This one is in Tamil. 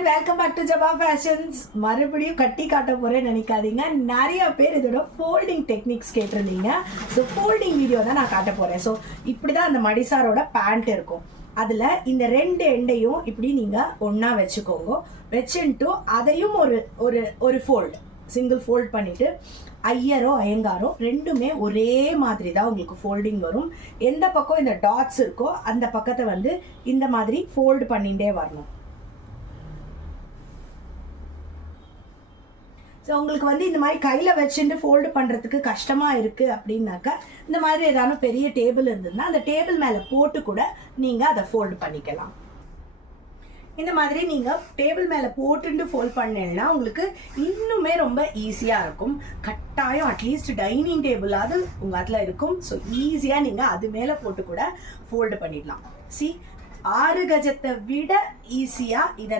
everyone, welcome back to Jabba Fashions. மறுபடியும் கட்டி காட்ட போறேன்னு நினைக்காதீங்க. நிறைய பேர் இதோட ஃபோல்டிங் டெக்னிக்ஸ் கேட்டிருந்தீங்க. ஸோ ஃபோல்டிங் வீடியோ தான் நான் காட்ட போறேன். ஸோ இப்படிதான் அந்த மடிசாரோட பேண்ட் இருக்கும். அதுல இந்த ரெண்டு எண்டையும் இப்படி நீங்க ஒன்னா வச்சுக்கோங்க. வச்சுட்டு அதையும் ஒரு ஃபோல்டு சிங்கிள் ஃபோல்ட் பண்ணிட்டு ஐயரோ ஐயங்காரோ ரெண்டுமே ஒரே மாதிரி தான் உங்களுக்கு ஃபோல்டிங் வரும். எந்த பக்கம் இந்த டாட்ஸ் இருக்கோ அந்த பக்கத்தை வந்து இந்த மாதிரி ஃபோல்டு பண்ணிட்டே வரணும். ஸோ உங்களுக்கு வந்து இந்த மாதிரி கையில் வச்சுட்டு ஃபோல்டு பண்ணுறதுக்கு கஷ்டமாக இருக்குது அப்படின்னாக்கா இந்த மாதிரி ஏதாவது பெரிய டேபிள் இருந்ததுன்னா அந்த டேபிள் மேலே போட்டு கூட நீங்கள் அதை ஃபோல்டு பண்ணிக்கலாம். இந்த மாதிரி நீங்கள் டேபிள் மேலே போட்டுட்டு ஃபோல்ட் பண்ணீங்கன்னா உங்களுக்கு இன்னுமே ரொம்ப ஈஸியாக இருக்கும். கட்டாயம் அட்லீஸ்ட் டைனிங் டேபிளாவது உங்கள் அதில் இருக்கும். ஸோ ஈஸியாக நீங்கள் அது மேலே போட்டு கூட ஃபோல்டு பண்ணிடலாம். 6 கஜத்தை விட ஈஸியாக இதை